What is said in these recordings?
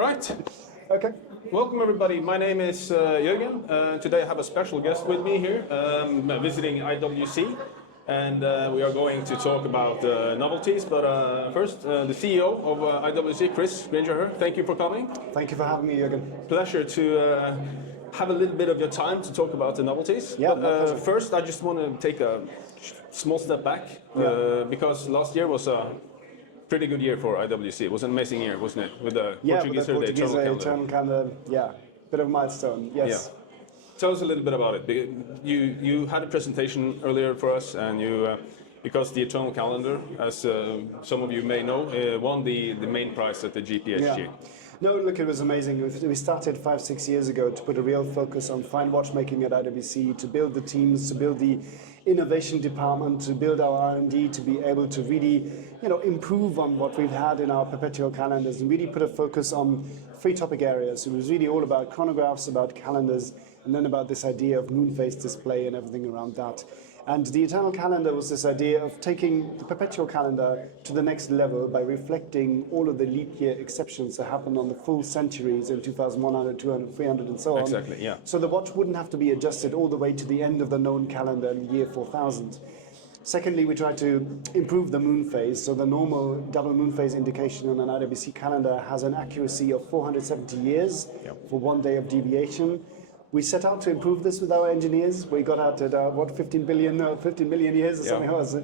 right. Okay. Welcome everybody. My name is Jürgen. Today I have a special guest with me here, visiting IWC, and we are going to talk about novelties. But first, the CEO of IWC, Chris Grainger-Herr. Thank you for coming. Thank you for having me, Jürgen. Pleasure to have a little bit of your time to talk about the novelties. Yeah, but first, I just want to take a small step back because last year was a pretty good year for IWC. It was an amazing year, wasn't it? With the Portuguese eternal calendar. Yeah, bit of a milestone. Yes. Yeah. Tell us a little bit about it. You had a presentation earlier for us, and you because the eternal calendar, as some of you may know, won the main prize at the GPHG. Yeah. No, look, it was amazing. We started 5-6 years ago to put a real focus on fine watchmaking at IWC, to build the teams, to build the innovation department, to build our R&D, to be able to really, improve on what we've had in our perpetual calendars and really put a focus on 3 topic areas. It was really all about chronographs, about calendars, and then about this idea of moon phase display and everything around that. And the eternal calendar was this idea of taking the perpetual calendar to the next level by reflecting all of the leap year exceptions that happened on the full centuries in 2100, 200, 300 and so on. Exactly, yeah. So the watch wouldn't have to be adjusted all the way to the end of the known calendar in the year 4000. Secondly, we tried to improve the moon phase. So the normal double moon phase indication on an IWC calendar has an accuracy of 470 years for 1 day of deviation. We set out to improve this with our engineers. We got out at 15 million years or something else.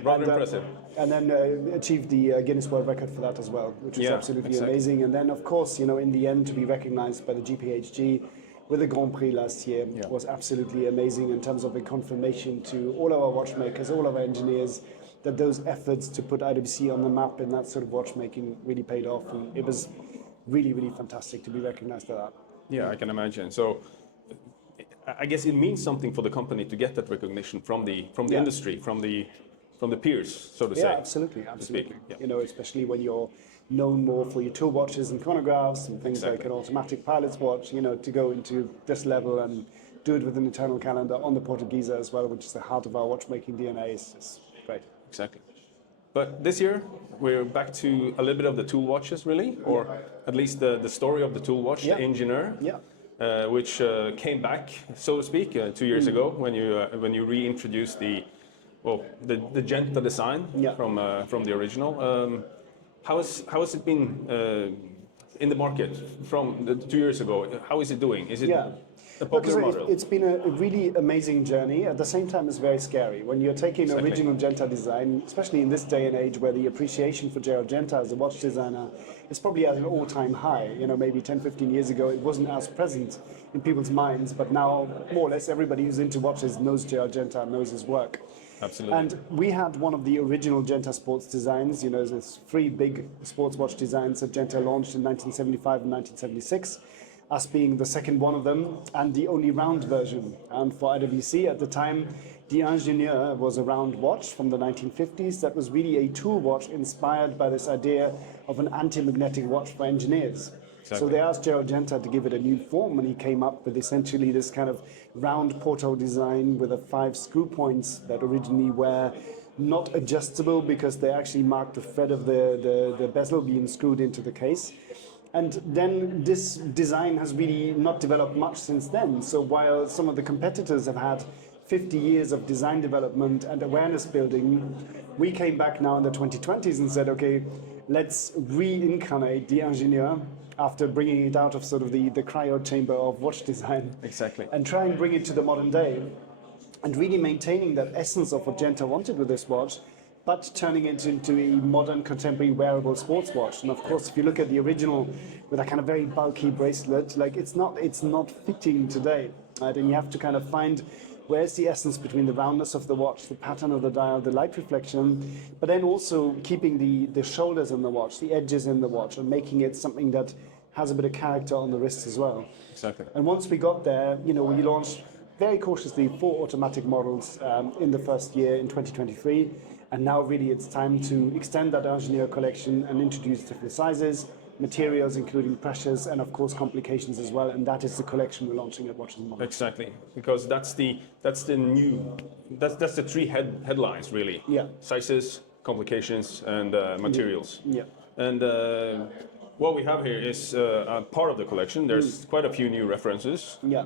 Rather impressive. And then achieved the Guinness World Record for that as well, which was absolutely amazing. And then, of course, in the end, to be recognized by the GPHG with the Grand Prix last year was absolutely amazing in terms of a confirmation to all our watchmakers, all of our engineers, that those efforts to put IWC on the map in that sort of watchmaking really paid off. And it was really, really fantastic to be recognized for that. Yeah, I can imagine. So I guess it means something for the company to get that recognition from the industry, from the peers, so to say. Yeah, absolutely. Yeah. Especially when you're known more for your tool watches and chronographs and things like an automatic pilot's watch, to go into this level and do it with an eternal calendar on the Portuguesa as well, which is the heart of our watchmaking DNA, is great. Exactly. But this year, we're back to a little bit of the tool watches, really, or at least the story of the tool watch, the Ingenieur. Yeah. Which came back, so to speak, 2 years ago when you reintroduced the Genta design from the original. How has it been in the market from 2 years ago? How is it doing? Is it a popular model? It's been a really amazing journey. At the same time, it's very scary. When you're taking original Genta design, especially in this day and age where the appreciation for Gerald Genta as a watch designer is probably at an all-time high. Maybe 10, 15 years ago, it wasn't as present in people's minds, but now more or less everybody who's into watches knows Gerald Genta, knows his work. Absolutely. And we had one of the original Genta sports designs. There's 3 big sports watch designs that Genta launched in 1975 and 1976. Us being the second one of them, and the only round version. And for IWC at the time, the Ingenieur was a round watch from the 1950s that was really a tool watch inspired by this idea of an anti-magnetic watch for engineers. Exactly. So they asked Gerald Genta to give it a new form, and he came up with essentially this kind of round portal design with 5 screw points that originally were not adjustable because they actually marked the thread of the bezel being screwed into the case. And then this design has really not developed much since then. So while some of the competitors have had 50 years of design development and awareness building, we came back now in the 2020s and said, okay, let's reincarnate the Ingenieur after bringing it out of sort of the cryo chamber of watch design. Exactly. And try and bring it to the modern day. And really maintaining that essence of what Genta wanted with this watch, but turning it into a modern, contemporary, wearable sports watch. And of course, if you look at the original with a kind of very bulky bracelet, it's not fitting today, right? And you have to kind of find where's the essence between the roundness of the watch, the pattern of the dial, the light reflection, but then also keeping the shoulders in the watch, the edges in the watch, and making it something that has a bit of character on the wrist as well. Exactly. And once we got there, we launched very cautiously 4 automatic models in the first year in 2023. And now really it's time to extend that Ingenieur collection and introduce different sizes, materials including pressures, and of course complications as well. And that is the collection we're launching at Watches and Models. Exactly, because that's the 3 headlines really. Yeah. Sizes, complications, and materials. Yeah. And what we have here is a part of the collection. There's quite a few new references. Yeah.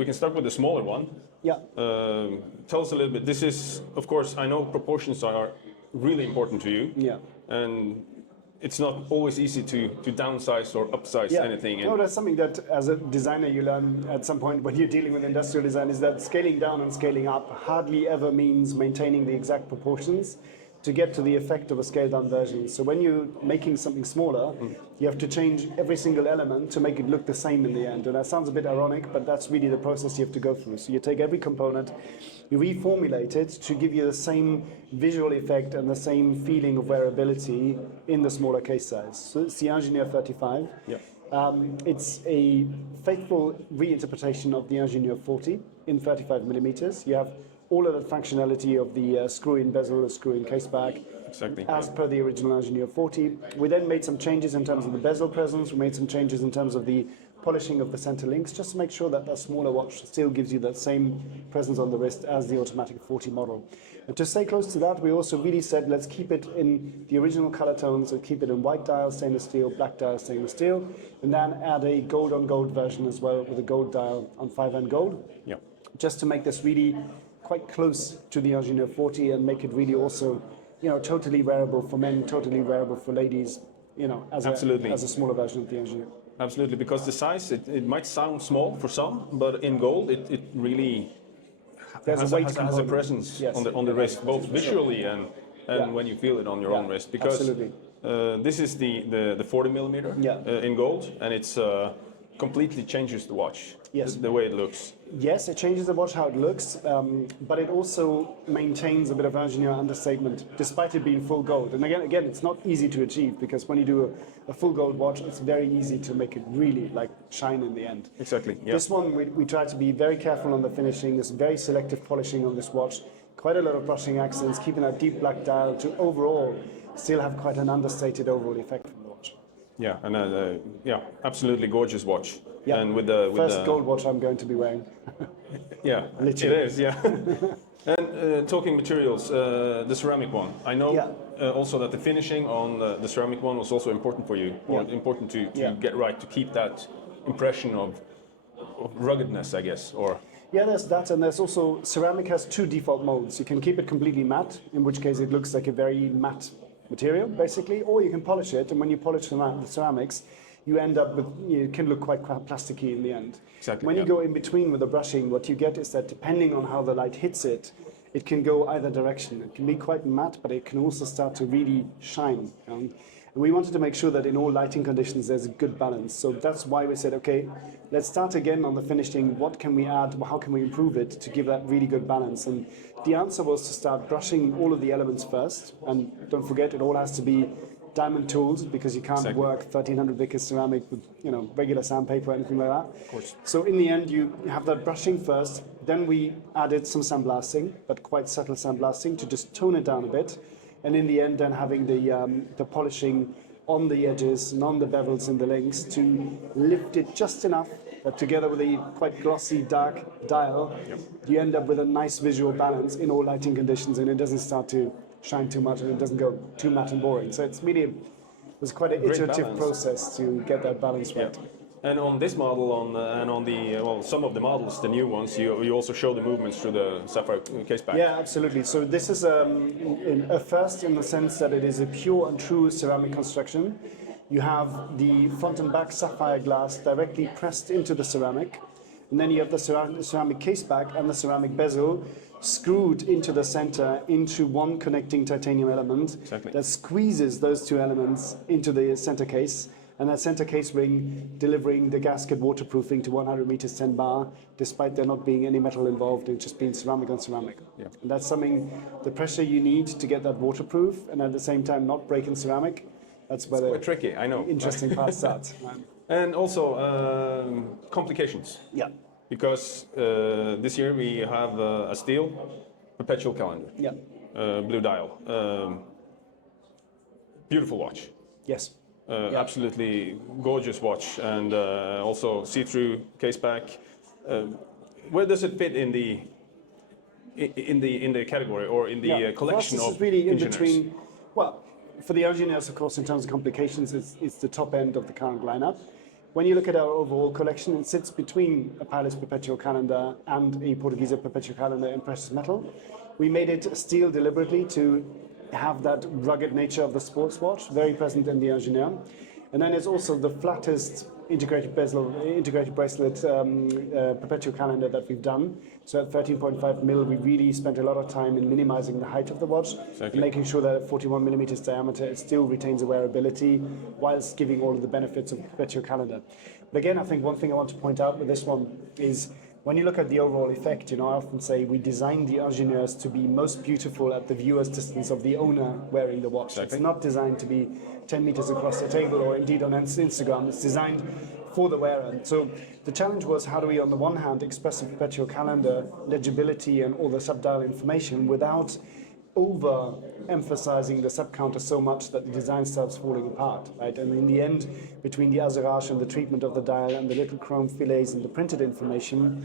We can start with the smaller one. Yeah. Tell us a little bit. This is, of course, I know proportions are really important to you. Yeah. And it's not always easy to downsize or upsize anything. No, that's something that as a designer you learn at some point when you're dealing with industrial design, is that scaling down and scaling up hardly ever means maintaining the exact proportions to get to the effect of a scaled down version. So when you're making something smaller, you have to change every single element to make it look the same in the end. And that sounds a bit ironic, but that's really the process you have to go through. So you take every component, you reformulate it to give you the same visual effect and the same feeling of wearability in the smaller case size. So it's the Ingenieur 35. Yeah. It's a faithful reinterpretation of the Ingenieur 40 in 35 millimeters. You have all of the functionality of the screw-in bezel, the screw-in case back, exactly, as per the original Ingenieur 40. We then made some changes in terms of the bezel presence. We made some changes in terms of the polishing of the center links, just to make sure that smaller watch still gives you that same presence on the wrist as the automatic 40 model. And to stay close to that, we also really said, let's keep it in the original color tones, so keep it in white dial stainless steel, black dial stainless steel, and then add a gold on gold version as well with a gold dial on 5N gold. Yeah. Just to make this really quite close to the Ingenieur 40 and make it really also, totally wearable for men, totally wearable for ladies, as a smaller version of the Ingenieur. Absolutely, because the size, it might sound small for some, but in gold, it really has a presence on the wrist, both visually and when you feel it on your own wrist. Because this is the 40 millimeter in gold, and it's completely changes the watch, the way it looks. Yes, it changes the watch how it looks, but it also maintains a bit of Ingenieur understatement, despite it being full gold. And again, it's not easy to achieve, because when you do a full gold watch, it's very easy to make it really shine in the end. Exactly. Yeah. This one, we try to be very careful on the finishing. There's very selective polishing on this watch, quite a lot of brushing accents, keeping that deep black dial to overall still have quite an understated overall effect from the watch. Yeah, and absolutely gorgeous watch. Yeah. And with first gold watch I'm going to be wearing. Yeah, literally. It is. Yeah. And talking materials, the ceramic one. I know also that the finishing on the ceramic one was also important for you, or important to get right, to keep that impression of ruggedness, I guess, or. Yeah, there's that, and there's also, ceramic has two default modes. You can keep it completely matte, in which case it looks like a very matte material, basically, or you can polish it, and when you polish the ceramics, you end up with, it can look quite plasticky in the end. Exactly. When you go in between with the brushing, what you get is that depending on how the light hits it, it can go either direction. It can be quite matte, but it can also start to really shine. And we wanted to make sure that in all lighting conditions there's a good balance. So that's why we said, okay, let's start again on the finishing. What can we add? How can we improve it to give that really good balance? And the answer was to start brushing all of the elements first. And don't forget, it all has to be diamond tooled, because you can't work 1300 Vickers ceramic with regular sandpaper or anything like that. Of course. So in the end, you have that brushing first. Then we added some sandblasting, but quite subtle sandblasting to just tone it down a bit. And in the end, then having the polishing on the edges and on the bevels and the links to lift it just enough that together with a quite glossy dark dial, you end up with a nice visual balance in all lighting conditions, and it doesn't start to shine too much and it doesn't go too matte and boring. So it's really, it was quite an iterative process to get that balance right. And on this model, and on the some of the models, the new ones, you also show the movements through the sapphire case back. Yeah, absolutely. So this is a first in the sense that it is a pure and true ceramic construction. You have the front and back sapphire glass directly pressed into the ceramic, and then you have the ceramic case back and the ceramic bezel screwed into the center into one connecting titanium element that squeezes those two elements into the center case, and that center case ring delivering the gasket waterproofing to 100 meters 10 bar, despite there not being any metal involved, and just being ceramic on ceramic. Yeah. And that's something, the pressure you need to get that waterproof and at the same time not breaking ceramic, that's where the tricky, I know. Interesting part starts. And also complications. Yeah. Because this year we have a steel perpetual calendar. Yeah. Blue dial. Beautiful watch. Yes. Absolutely gorgeous watch, and also see-through case back. Where does it fit in the category or in the collection this of is really in engineers? between. Well, for the Ingenieurs, of course, in terms of complications, it's the top end of the current lineup. When you look at our overall collection, it sits between a Pilot's perpetual calendar and a Portuguese perpetual calendar in precious metal. We made it steel deliberately to have that rugged nature of the sports watch, very present in the Ingenieur. And then it's also the flattest integrated bracelet perpetual calendar that we've done. So at 13.5 mil, we really spent a lot of time in minimizing the height of the watch, making sure that at 41 millimeters diameter, it still retains a wearability whilst giving all of the benefits of perpetual calendar. But again, I think one thing I want to point out with this one is when you look at the overall effect, I often say we designed the Ingenieurs to be most beautiful at the viewer's distance of the owner wearing the watch. It's not designed to be 10 meters across the table or indeed on Instagram. It's designed for the wearer. So the challenge was, how do we on the one hand express a perpetual calendar, legibility and all the sub-dial information without over-emphasizing the sub-counter so much that the design starts falling apart, right? And in the end, between the azurage and the treatment of the dial and the little chrome fillets and the printed information,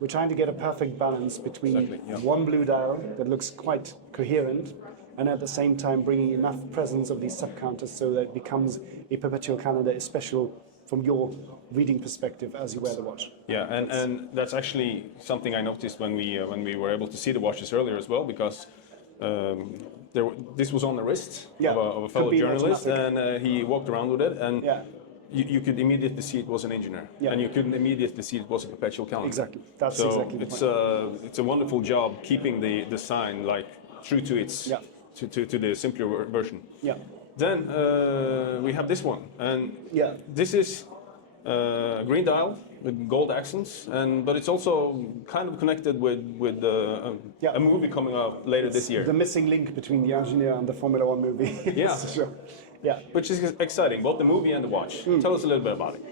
we're trying to get a perfect balance between one blue dial that looks quite coherent and at the same time bringing enough presence of these sub-counters so that it becomes a perpetual calendar, especially from your reading perspective as you wear the watch. Yeah, and that's actually something I noticed when we were able to see the watches earlier as well, because this was on the wrist of a fellow journalist, and he walked around with it, and you could immediately see it was an Ingenieur, and you could immediately see it was a perpetual calendar. Exactly, that's exactly the point. It's a wonderful job keeping the sign like true to its to the simpler version. Yeah. Then we have this one, and this is a green dial with gold accents, but it's also kind of connected with a movie coming out later this year. The missing link between the Ingenieur and the Formula One movie. Yeah, sure. Yeah, which is exciting, both the movie and the watch. Tell us a little bit about it.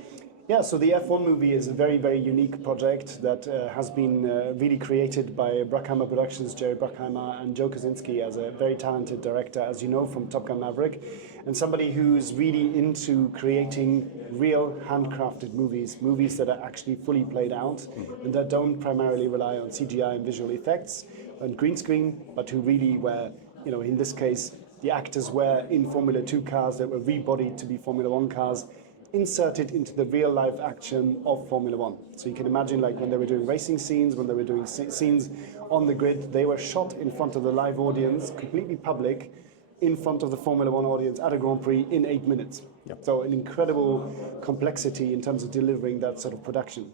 Yeah, so the F1 movie is a very, very unique project that has been really created by Bruckheimer Productions, Jerry Bruckheimer, and Joe Kosinski as a very talented director, as you know, from Top Gun Maverick, and somebody who's really into creating real handcrafted movies that are actually fully played out and that don't primarily rely on CGI and visual effects and green screen, but who really were, in this case, the actors were in Formula 2 cars that were rebodied to be Formula 1 cars, inserted into the real life action of Formula 1. So you can imagine, like, when they were doing racing scenes, when they were doing scenes on the grid, they were shot in front of the live audience, completely public, in front of the Formula 1 audience at a Grand Prix in 8 minutes. Yep. So an incredible complexity in terms of delivering that sort of production.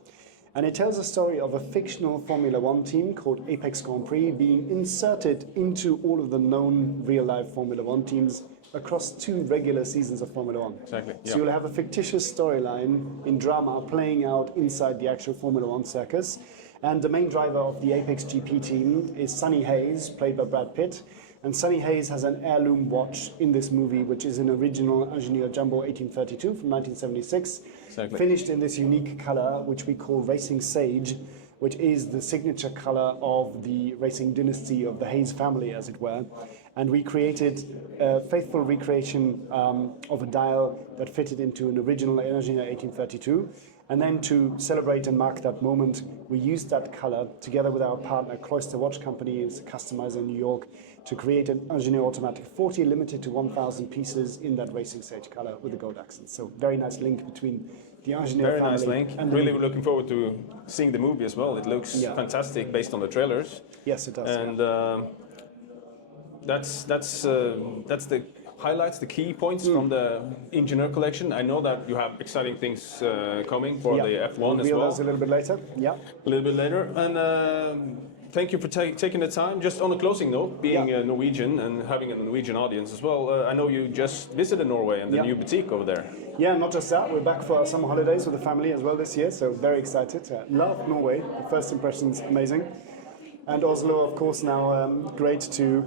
And it tells a story of a fictional Formula 1 team called Apex Grand Prix being inserted into all of the known real-life Formula 1 teams across 2 regular seasons of Formula 1. Exactly. So you'll have a fictitious storyline in drama playing out inside the actual Formula 1 circus. And the main driver of the Apex GP team is Sonny Hayes, played by Brad Pitt. And Sonny Hayes has an heirloom watch in this movie, which is an original Ingenieur Jumbo 1832 from 1976, finished in this unique color, which we call Racing Sage, which is the signature color of the racing dynasty of the Hayes family, as it were. And we created a faithful recreation of a dial that fitted into an original Ingenieur 1832. And then to celebrate and mark that moment, we used that color together with our partner Cloister Watch Company, it's a customizer in New York, to create an Ingenieur Automatic 40 limited to 1,000 pieces in that racing sage color with the gold accents. So very nice link between the Ingenieur family. Very nice link. And really looking forward to seeing the movie as well. It looks fantastic based on the trailers. Yes, it does. And that's the highlights, the key points from the Ingenieur collection. I know that you have exciting things coming for the F1 as well. A little bit later. Yeah. A little bit later. And thank you for taking the time. Just on a closing note, being Norwegian and having a Norwegian audience as well, I know you just visited Norway and the new boutique over there. Yeah, not just that. We're back for our summer holidays with the family as well this year, so very excited. Love Norway. The first impressions amazing. And Oslo, of course, now great to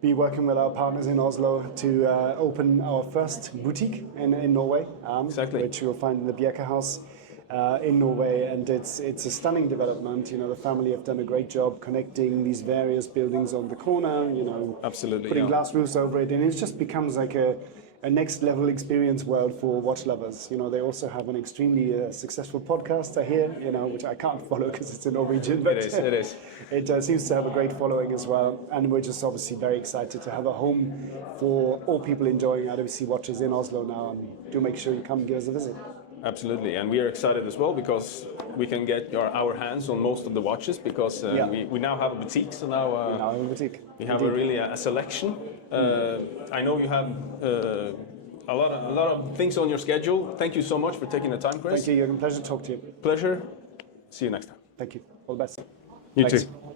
be working with our partners in Oslo to open our first boutique in Norway, which you'll find in the Bjerke House. in Norway, and it's a stunning development. You know, the family have done a great job connecting these various buildings on the corner. You know, absolutely, putting glass roofs over it, and it just becomes like a next level experience world for watch lovers. You know, they also have an extremely successful podcast, I hear, you know, which I can't follow because it's in Norwegian, but it is. It seems to have a great following as well, and we're just obviously very excited to have a home for all people enjoying IWC watches in Oslo now, and do make sure you come give us a visit. Absolutely, and we are excited as well because we can get our hands on most of the watches because we now have a boutique. So now we have a selection. I know you have a lot of things on your schedule. Thank you so much for taking the time, Chris. Thank you, Jürgen. Pleasure to talk to you. Pleasure. See you next time. Thank you. All the best. You Thanks. too.